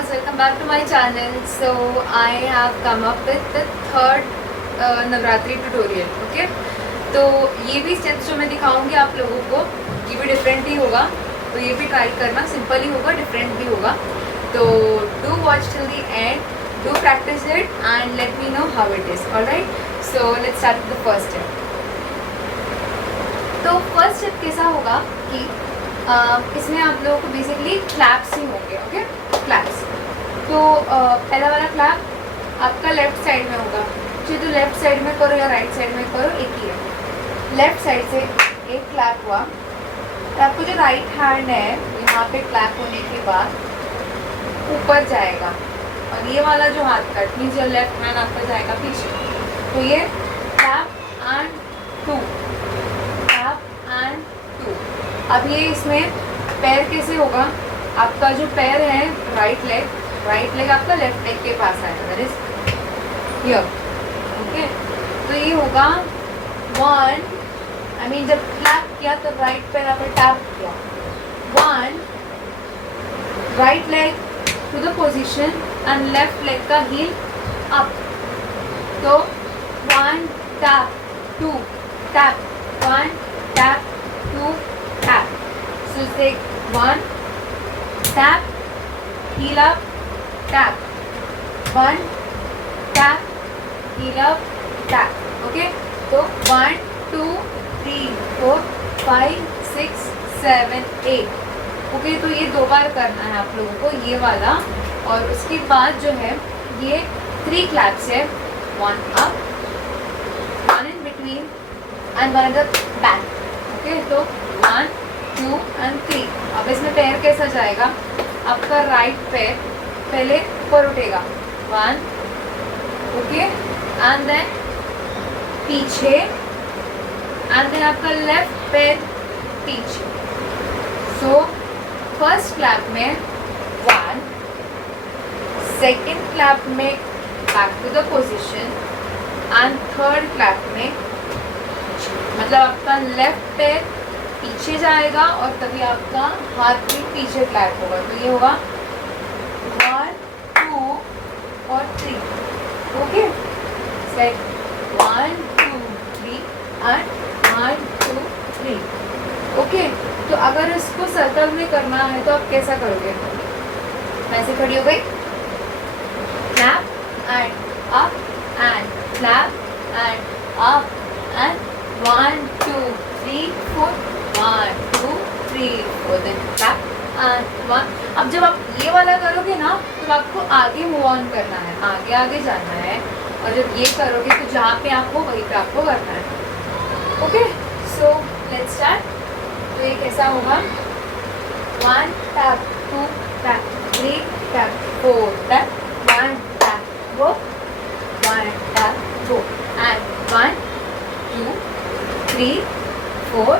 viewers, welcome back to my channel. So I have come up with the third Navratri tutorial. Okay, तो ये भी steps जो मैं दिखाऊंगी आप लोगों को, ये भी डिफरेंट ही होगा. तो ये भी ट्राई करना, सिंपल ही होगा, डिफरेंट भी होगा. तो do watch till the end, do practice it and let me know how it is. Alright, so let's start with the first step. तो फर्स्ट स्टेप कैसा होगा कि इसमें आप लोगों को बेसिकली क्लैप्स ही होंगे. Okay, claps. तो पहला वाला क्लैप आपका लेफ्ट साइड में होगा. चाहे तो लेफ्ट साइड में करो या राइट साइड में करो, एक ही है. लेफ्ट साइड से एक क्लैप हुआ, तो आपको जो राइट हैंड है यहाँ पे क्लैप होने के बाद ऊपर जाएगा, और ये वाला जो हाथ कट मीन्स जो लेफ्ट हैंड आपका जाएगा पीछे. तो ये clap and two, clap and two. अब ये इसमें पैर कैसे होगा, आपका जो पैर है राइट लेग आपका लेफ्ट लेग के पास आएगा, दैट इज हियर. ओके, तो ये होगा वन. आई मीन जब क्लैप किया तो राइट पैर आपने टैप किया. One, right leg to the position and left leg का हील अप. तो one tap, two tap, one tap, two tap. So take one tap, heel up, tap, one tap, heel up, tap. Okay, so 1 2 3 4 5 6 7 8. Okay, तो ये दो बार करना है आप लोगों को, ये वाला. और उसके बाद जो है ये 3 क्लैप्स है. One up, one in between and one at the back. Okay, तो 1 2 and 3. अब इसमें पैर कैसा जाएगा, आपका राइट पैर पहले ऊपर उठेगा, 1. ओके, एंड देन पीछे, एंड देन आपका लेफ्ट पैर पीछे. सो फर्स्ट क्लैप में 1, सेकेंड क्लैप में back to the position, and third clap में मतलब आपका लेफ्ट पैर पीछे जाएगा और तभी आपका हाथ भी पीछे क्लैप होगा. तो ये होगा 1 2 और 3. Okay, set 1 2 3 and 1 2 3. ओके, तो अगर इसको सर्कल में करना है तो आप कैसा करोगे, ऐसे खड़ी हो गई, clap and up and clap and up and 1 2 3 4 1 2 3 4 then clap and 1. अब जब आप ये वाला करोगे ना तो आपको आगे मूव ऑन करना है, आगे आगे जाना है. और जब ये करोगे तो जहाँ पे आप हो वहीं पे आपको करना है. Okay, so let's start. तो ये कैसा होगा, 1 tap, 2 tap, 3 tap, 4 tap, 1 tap go, 1 tap go and 1 2 3 4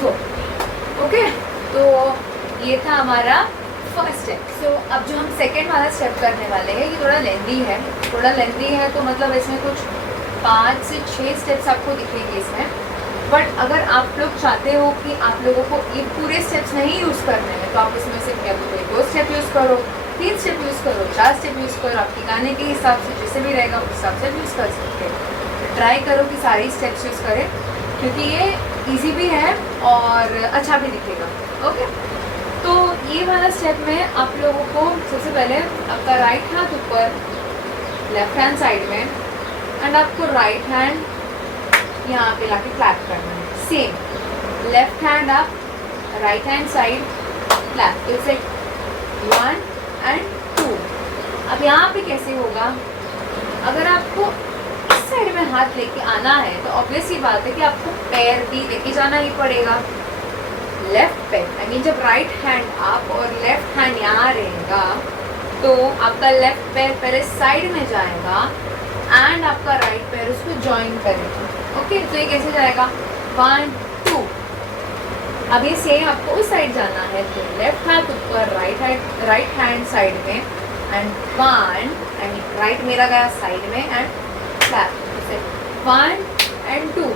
go. Okay, तो ये था हमारा फर्स्ट स्टेप. सो अब जो हम सेकेंड वाला स्टेप करने वाले हैं ये थोड़ा लेंदी है. तो मतलब इसमें कुछ 5 से 6 स्टेप्स आपको दिखेंगे इसमें. बट अगर आप लोग चाहते हो कि आप लोगों को ये पूरे स्टेप्स नहीं यूज़ करने हैं तो आप इसमें से क्या तो 2 स्टेप यूज़ करो, 3 स्टेप यूज़ करो, 4 स्टेप यूज़ करो. आपके गाने के हिसाब से जैसे भी रहेगा उस हिसाब से यूज़ कर सकते हैं. ट्राई करो कि सारी स्टेप्स यूज़ करें, क्योंकि ये इजी भी है और अच्छा भी दिखेगा. ओके, तो ये वाला स्टेप में आप लोगों को सबसे पहले आपका राइट हाथ ऊपर लेफ्ट हैंड साइड में, एंड आपको राइट हैंड यहाँ पे लाके क्लैप करना है. Same left hand up, right hand side clap. तो इसे 1 एंड 2. अब यहाँ पे कैसे होगा, अगर आपको साइड में हाथ लेके आना है तो ऑब्वियस ही बात है कि आपको पैर भी लेके जाना ही पड़ेगा. लेफ्ट पैर आई मीन जब राइट हैंड आप और लेफ्ट हैंड यहाँ रहेगा तो आपका लेफ्ट पैर पहले साइड में जाएगा एंड आपका राइट पैर उसको जॉइन करेगा. ओके, तो ये कैसे जाएगा, 1 2. अब ये सेम आपको उस साइड जाना है, तो लेफ्ट हाथ ऊपर, राइट हैंड साइड में एंड 1 आई मीन राइट मेरा गया साइड में एंड क्लैप. 1 एंड 2.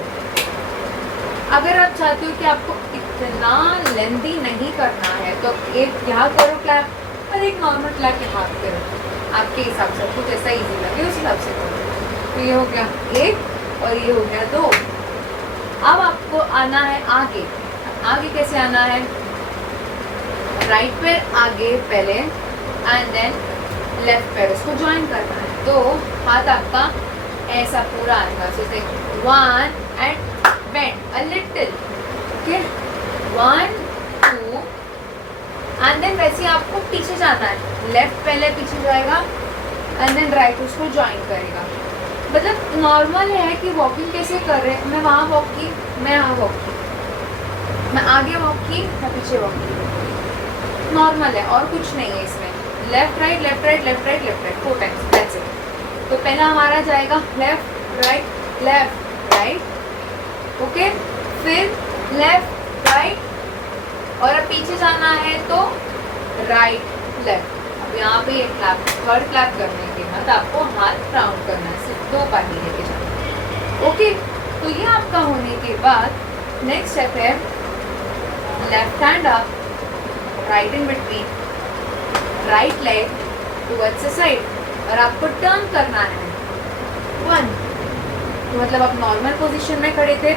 अगर आप चाहते हो कि आपको इतना लेंथी नहीं करना है तो एक यहाँ करो क्लैप और एक नॉर्मल क्लैप यहाँ करो, आपके हिसाब से कुछ ऐसा इजी लगे उस हिसाब से करो। तो ये हो गया एक और ये हो गया दो। अब आपको आना है आगे। आगे कैसे आना है? राइट पैर आगे पहले एंड देन लेफ्ट पैर उसको ज्वाइन करना है। तो हाथ आपका ऐसा पूरा आएगा, जैसे 1 and bend a little, okay 1 2 and then वैसे आपको पीछे जाना है। लेफ्ट पहले पीछे जाएगा एंड देन राइट उसको ज्वाइन करेगा। मतलब नॉर्मल है कि वॉकिंग कैसे कर रहे हैं, मैं वहाँ वॉक की, मैं यहाँ वॉक की, मैं आगे वॉक की, मैं पीछे वॉक की, नॉर्मल है और कुछ नहीं है इसमें। Left right left right left right left right 4 times, that's it. तो पहला हमारा जाएगा लेफ्ट राइट, ओके, फिर लेफ्ट राइट और अब पीछे जाना है तो राइट लेफ्ट। अब यहाँ पे एक क्लैप, थर्ड क्लैप करने के बाद आपको हाथ राउंड करना है, सिर्फ 2 बार ही लेके जाना, ओके। तो ये आपका होने के बाद नेक्स्ट स्टेप है left hand up, right in between, right leg towards the side और आपको टर्न करना है 1। तो मतलब आप नॉर्मल पोजीशन में खड़े थे,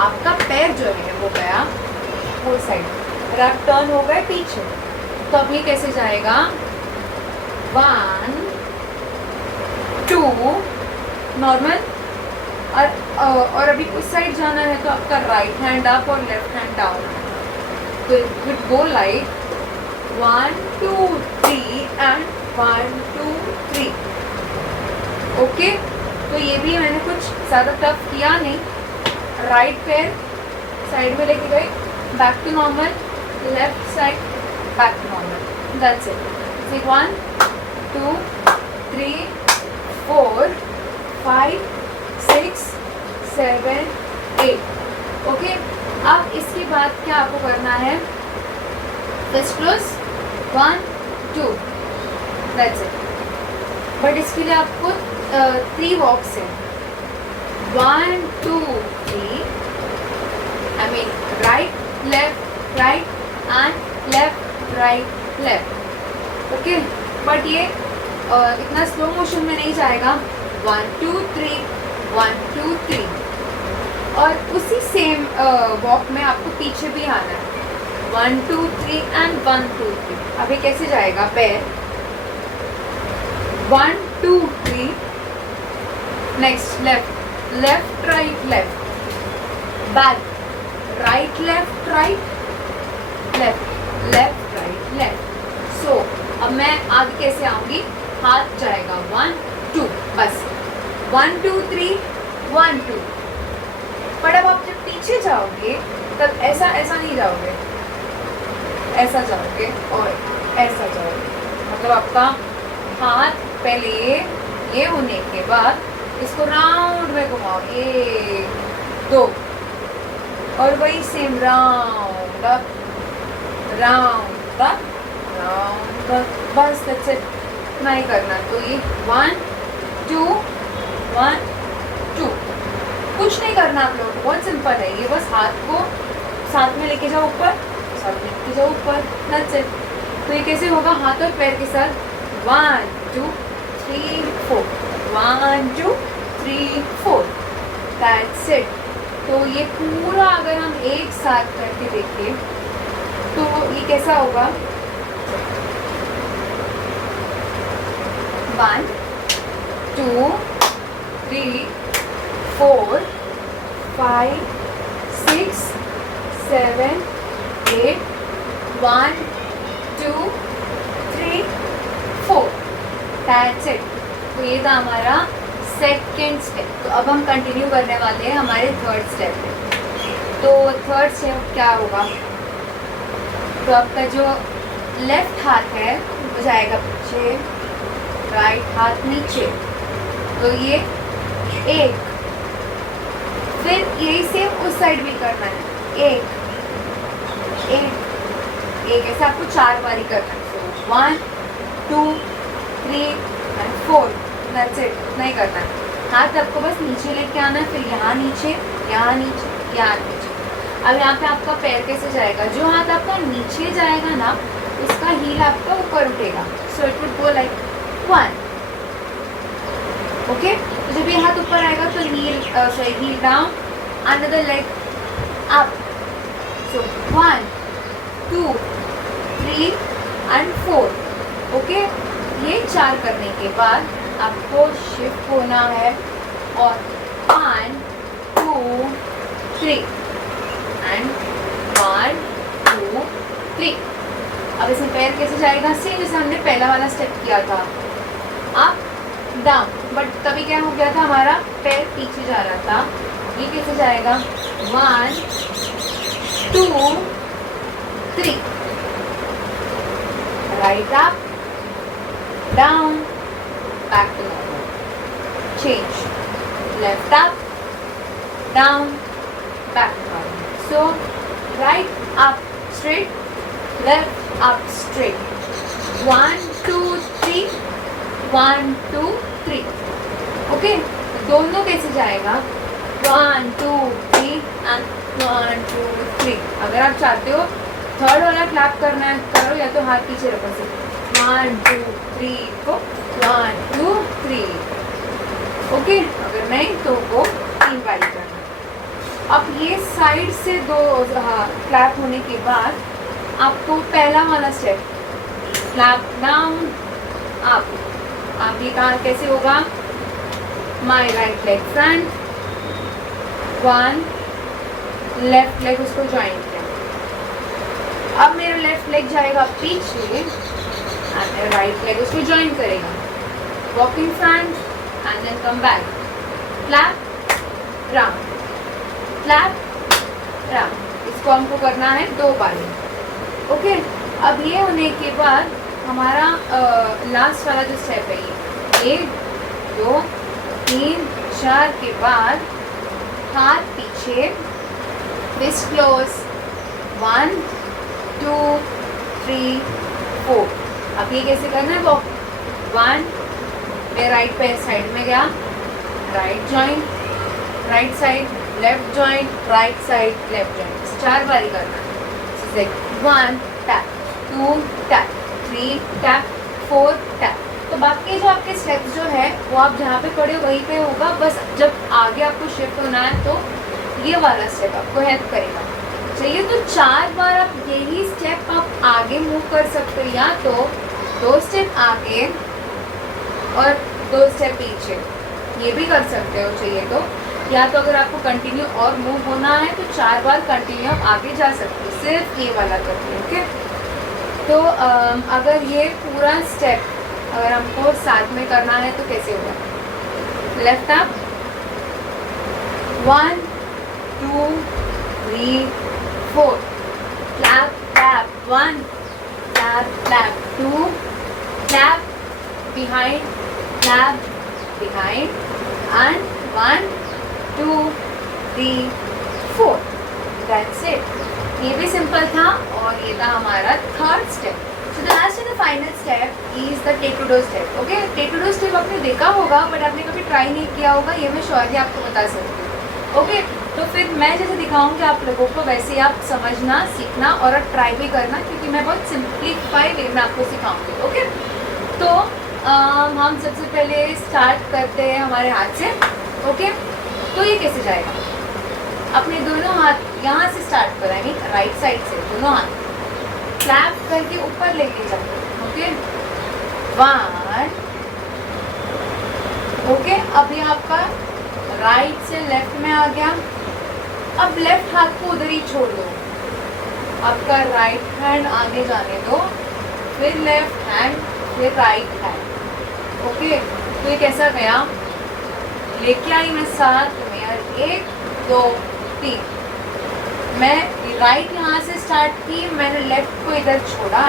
आपका पैर जो है वो गया वो साइड और आप टर्न हो गए पीछे। तो अब ये कैसे जाएगा? 1 2 नॉर्मल और अभी उस साइड जाना है तो आपका राइट हैंड अप और लेफ्ट हैंड डाउन। तो it will go like 1 2 3 and 1 2 3, okay. तो ये भी मैंने कुछ ज़्यादा टफ किया नहीं। राइट पैर साइड में लेके गए, back to normal, left side back to normal, that's it. 1 2 3 4 5 6 7 8, okay. अब इसके बाद क्या आपको करना है? Fist close 1 2, that's it. But इसके लिए आपको 3 वॉक्स हैं, 1 2 3, I mean right left right and left right left, okay. But ये इतना स्लो मोशन में नहीं जाएगा। 1 2 3 1 2 3 और उसी सेम वॉक में आपको पीछे भी आना है 1 2 3 एंड 1 2 3। अभी कैसे जाएगा? पैर 1 2 3, next left right left, back right left right left right left. So अब मैं आगे कैसे आऊँगी? हाथ जाएगा 1 2, बस 1 2 3 1 2। पर अब आप जब पीछे जाओगे तब ऐसा नहीं जाओगे, ऐसा जाओगे और ऐसा जाओगे। मतलब आपका हाथ पहले ये होने के बाद इसको राउंड में घुमाओ, 1 2 और वही same round up round up round up, बस दैट्स इट। नहीं करना। तो ये 1 2 1 2, कुछ नहीं करना आप लोग, बहुत सिंपल है ये। बस हाथ को साथ में लेके जाओ ऊपर, साथ में लेके जाओ ऊपर, दैट्स इट। तो ये कैसे होगा? हाथ और पैर के साथ 1 2 3 4 1 2 3 4, दैट्स इट। तो ये पूरा अगर हम एक साथ करके देखें तो ये कैसा होगा? 1 2 3 4 5 6 7 8 1 2 3 4, दैट्स इट। तो ये था हमारा सेकेंड स्टेप। तो अब हम कंटिन्यू करने वाले हैं हमारे थर्ड स्टेप में। तो थर्ड स्टेप क्या होगा? तो आपका जो लेफ्ट हाथ है वो जाएगा पीछे, राइट हाथ नीचे। तो ये एक, फिर यही सेम उस साइड भी करना है, एक एक एक, ऐसा आपको 4 बार ही करना है। सो 1 2 3 एंड 4, दैट्स इट। नहीं करना है, हाथ आपको बस नीचे लेके आना है, फिर यहाँ नीचे यहाँ नीचे यहाँ नीचे। अब यहाँ पे आपका पैर कैसे जाएगा, जो हाथ आपका नीचे जाएगा ना उसका हील आपका ऊपर उठेगा, so it would go like 1। Okay, तो जब ये हाथ ऊपर आएगा तो heel down, another leg up, so 1 2 3 and 4। Okay, ये 4 करने के बाद आपको शिफ्ट होना है और 1 2 3 एंड 1 2 3। अब इसमें पैर कैसे जाएगा, सेम जैसे हमने पहला वाला स्टेप किया था, अप डाउन, बट तभी क्या हो गया था, हमारा पैर पीछे जा रहा था। ये कैसे जाएगा, 1 2 3, right up down, back to normal, change, left up down, back to normal. So right up straight, left up straight, 1 2 3 1 2 3। Okay, दोनों कैसे जाएगा, 1 2 3 एंड 1 2 3। अगर आप चाहते हो थर्ड वाला क्लैप करना है करो, या तो हाथ पीछे रखो से 1 2 3 को 1 2 3। ओके, अगर नहीं तो वो 3 बारी करना। अब ये साइड से 2 क्लैप होने के बाद आपको पहला वाला स्टेप, क्लैप डाउन अप। आप ये कहा कैसे होगा, my right leg front, 1 left leg उसको ज्वाइन किया, अब मेरा लेफ्ट लेग जाएगा पीछे एंड मेरा राइट लेग उसको ज्वाइन करेगा, walking front and then come back, clap round, clap round. इसको हमको करना है 2 बारी। ओके, अब ये होने के बाद हमारा लास्ट वाला जो स्टेप है, ये 1 2 3 4 के बाद हाथ पीछे, फिस्ट क्लोज, 1 2 3 4। अब ये कैसे करना है, वो 1, मेरा राइट पैर साइड में गया, right joint, right side, left joint, right side, left joint, 4 बारी करना है। 1 टैप, 2 टैप, 3 टैप, 4 टैप। तो बाकी जो आपके स्टेप्स जो है वो आप जहाँ पे खड़े हो वहीं पे होगा, बस जब आगे आपको शिफ्ट होना है तो ये वाला स्टेप आपको हेल्प करेगा। चाहिए तो 4 बार आप यही स्टेप आप आगे मूव कर सकते हो, या तो 2 स्टेप आगे और 2 स्टेप पीछे, ये भी कर सकते हो चाहिए तो। या तो अगर आपको कंटिन्यू और मूव होना है तो 4 बार कंटिन्यू आप आगे जा सकते हो, सिर्फ ये वाला करके। ओके, तो अगर ये पूरा स्टेप अगर हमको साथ में करना है तो कैसे होगा, left up 1 2 3 4, clap clap 1, clap clap 2, clap behind and 1 2 3 4। That's it। ये भी सिंपल था और ये था हमारा third step. So the last and the final step is the take two do step. Okay, take two do step आपने देखा होगा बट आपने कभी ट्राई नहीं किया होगा, ये मैं श्योरली आपको बता सकती हूँ। ओके, तो फिर मैं जैसे दिखाऊंगी आप लोगों को वैसे ही आप समझना, सीखना और ट्राई भी करना, क्योंकि मैं बहुत सिंप्लीफाई वे में आपको सिखाऊंगी। ओके, तो हम सबसे पहले स्टार्ट करते हैं हमारे हाथ से। ओके, तो ये कैसे जाएगा, अपने दोनों हाथ यहाँ से स्टार्ट कराएंगे, राइट साइड से दोनों हाथ क्लैप करके ऊपर लेके जाओ। ओके, 1। ओके, अब ये आपका राइट से लेफ्ट में आ गया। अब लेफ्ट हाथ को उधर ही छोड़ दो, आपका राइट हैंड आगे जाने दो, फिर लेफ्ट हैंड, फिर राइट हैंड। ओके, तो ये कैसा गया, लेके आई मैं साथ में, 1 2 3। मैं राइट यहाँ से स्टार्ट की, मैंने लेफ्ट को इधर छोड़ा,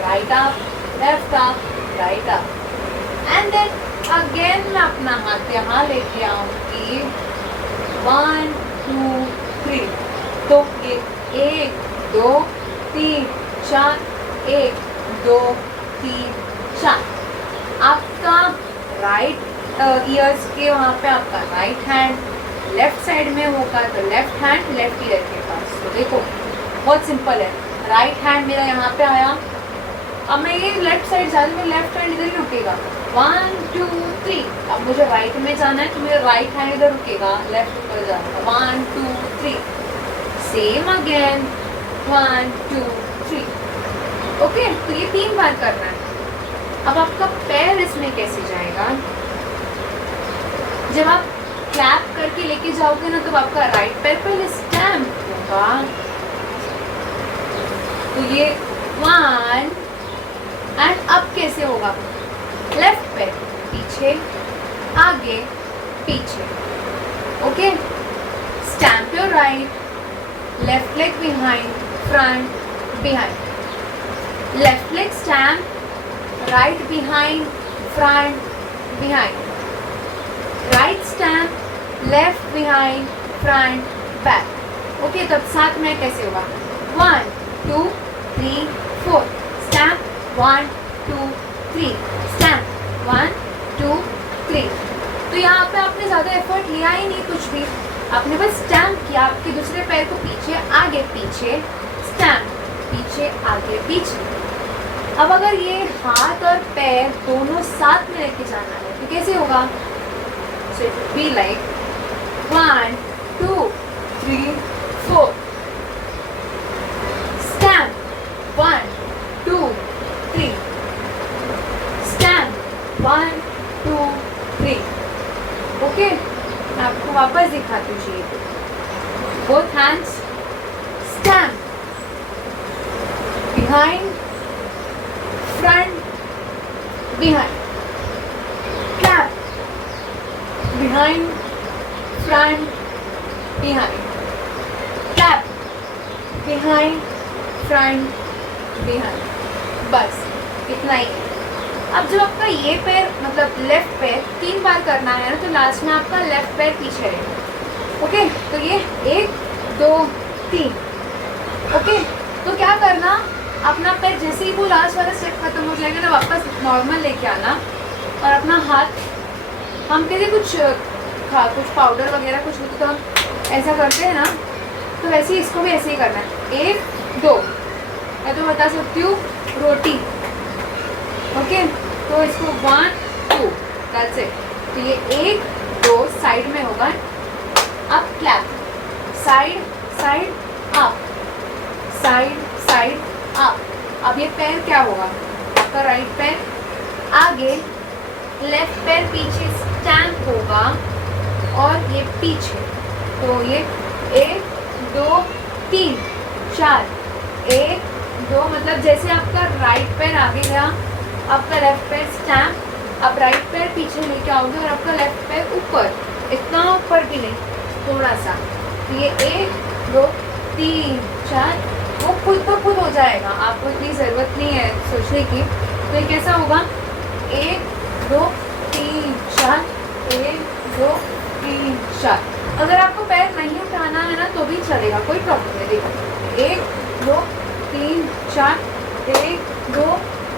right up, left up, right up, and then again मैं अपना हाथ यहाँ लेके आऊँगी, 1 2 3। तो ये 1 2 3 4, 1 2 3 4। आपका राइट ईयर्स के वहाँ पे आपका राइट हैंड, लेफ्ट साइड में होगा तो लेफ्ट हैंड लेफ्ट ईयर के पास। तो देखो बहुत सिंपल है, राइट हैंड मेरा यहाँ पे आया, अब मैं ये लेफ्ट साइड जा रही हूँ, लेफ्ट हैंड इधर ही रुकेगा, 1 2 3। अब मुझे राइट में जाना है तो मेरा राइट हैंड इधर रुकेगा, लेफ्ट ऊपर जाएगा, 1 2 3। Same again 1 2 3। ओके, तो ये 3 बार करना है। अब आपका पैर इसमें कैसे जाएगा, जब आप क्लैप करके लेके जाओगे ना तो आपका राइट पैर पहले स्टैम्प होगा, तो ये 1 एंड अब कैसे होगा, लेफ्ट पैर पीछे आगे पीछे। Okay, stamp your right, left leg behind, front behind, left leg stamp, right behind, front behind, right stamp, left behind, front back। Okay, तब साथ में कैसे होगा, 1 2 3 4, stamp 1 2 3, stamp 1 2 3। तो यहाँ पे आपने ज़्यादा एफर्ट लिया ही नहीं कुछ भी, आपने बस स्टैम्प किया, आपके दूसरे पैर को पीछे आगे पीछे, स्टैम्प पीछे आगे पीछे। अब अगर ये हाथ और पैर दोनों साथ में लेके जाना है तो कैसे होगा, so it will be like 1 2 3 4, stamp 1 2 3, stamp 1 2 3। Okay, मैं आपको वापस दिखाती हूँ, ये both hands, stamp behind, front behind, clap behind, front behind, clap behind, front behind। बस इतना ही है। अब जब आपका ये पैर मतलब लेफ्ट पैर 3 बार करना है ना तो लास्ट में आपका लेफ्ट पैर पीछे रहेगा। ओके, तो ये 1 2 3। ओके, तो क्या करना, अपना पैर जैसे ही वो लास्ट वाला स्टेप खत्म हो जाएगा ना वापस नॉर्मल लेके आना, और अपना हाथ हम कहते कुछ पाउडर वगैरह कुछ होता तो हम ऐसा करते हैं ना, तो वैसे ही इसको भी ऐसे ही करना है, 1 2। मैं तो बता सकती हूँ रोटी। ओके, तो इसको 1 2, दैट्स इट। तो ये 1 2 साइड में होगा, अब clap, side side up, side side up. अब ये पैर क्या होगा, आपका राइट पैर आगे, लेफ्ट पैर पीछे स्टैम्प होगा और ये पीछे। तो ये 1 2 3 4, 1 2 मतलब जैसे आपका राइट पैर आगे गया, आपका लेफ्ट पैर स्टैम्प, आप राइट पैर पीछे लेके आओगे और आपका लेफ्ट पैर ऊपर, इतना ऊपर भी नहीं, थोड़ा सा। तो ये 1 2 3 4, वो खुद ब खुद हो जाएगा, आपको इतनी ज़रूरत नहीं है सोचने की। तो ये कैसा होगा, 1 2 3 4, 1 2 3 4। अगर आपको पैर नहीं उठाना है ना तो भी चलेगा, कोई प्रॉब्लम नहीं। देखो 1 2 3 4, 1 2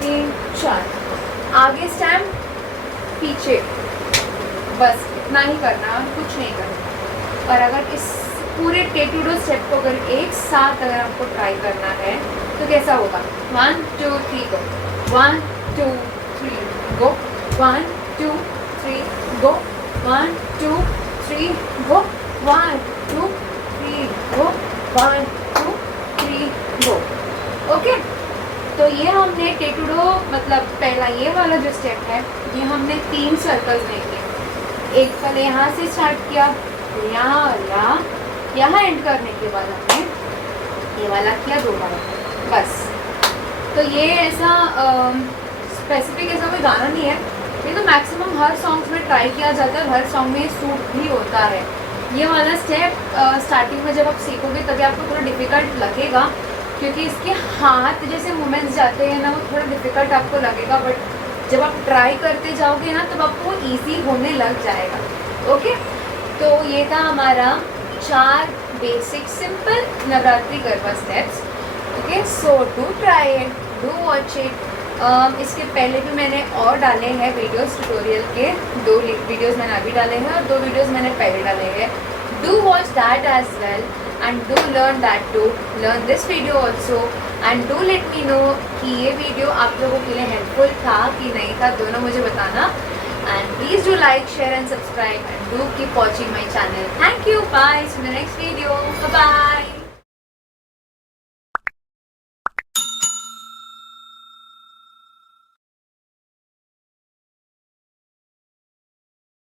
3 4, आगे स्टैम्प पीछे, बस इतना ही करना, कुछ नहीं करना। और अगर इस पूरे टेटूडो स्टेप को अगर एक साथ अगर आपको ट्राई करना है तो कैसा होगा, 1 2 3 गो, 1 2 3 गो, 1 2 3 गो, 1 2 3 गो, 1 2 3 गो, 1 2 3 गो। ओके, तो ये हमने टेटूडो मतलब पहला ये वाला जो स्टेप है ये हमने 3 सर्कल्स में किए। एक पहले यहाँ से स्टार्ट किया, यहाँ और यहाँ एंड करने के बाद हमने ये वाला किया 2 बार, बस। तो ये ऐसा स्पेसिफिक ऐसा कोई गाना नहीं है, ये तो मैक्सिमम हर सॉन्ग्स में ट्राई किया जाता है और हर सॉन्ग में सूट भी होता है। ये वाला स्टेप स्टार्टिंग में जब आप सीखोगे तभी आपको थोड़ा डिफ़िकल्ट लगेगा, क्योंकि इसके हाथ जैसे मूवमेंट्स जाते हैं ना वो थोड़ा डिफ़िकल्ट आपको लगेगा, बट जब आप ट्राई करते जाओगे ना तब आपको ईजी होने लग जाएगा। ओके, तो ये था हमारा 4 basic simple Navratri garba steps. Okay, so do try it, do watch it. इसके पहले भी मैंने और डाले हैं वीडियोस ट्यूटोरियल के, 2 वीडियोस मैंने अभी डाले हैं और 2 वीडियोस मैंने पहले डाले हैं। Do watch that as well and do learn that too. Learn this video also and do let me know कि ये वीडियो आप लोगों के लिए हेल्पफुल था कि नहीं था, दोनों मुझे बताना. And please do like, share and subscribe and do keep watching my channel. Thank you. Bye. See you in the next video. Bye bye.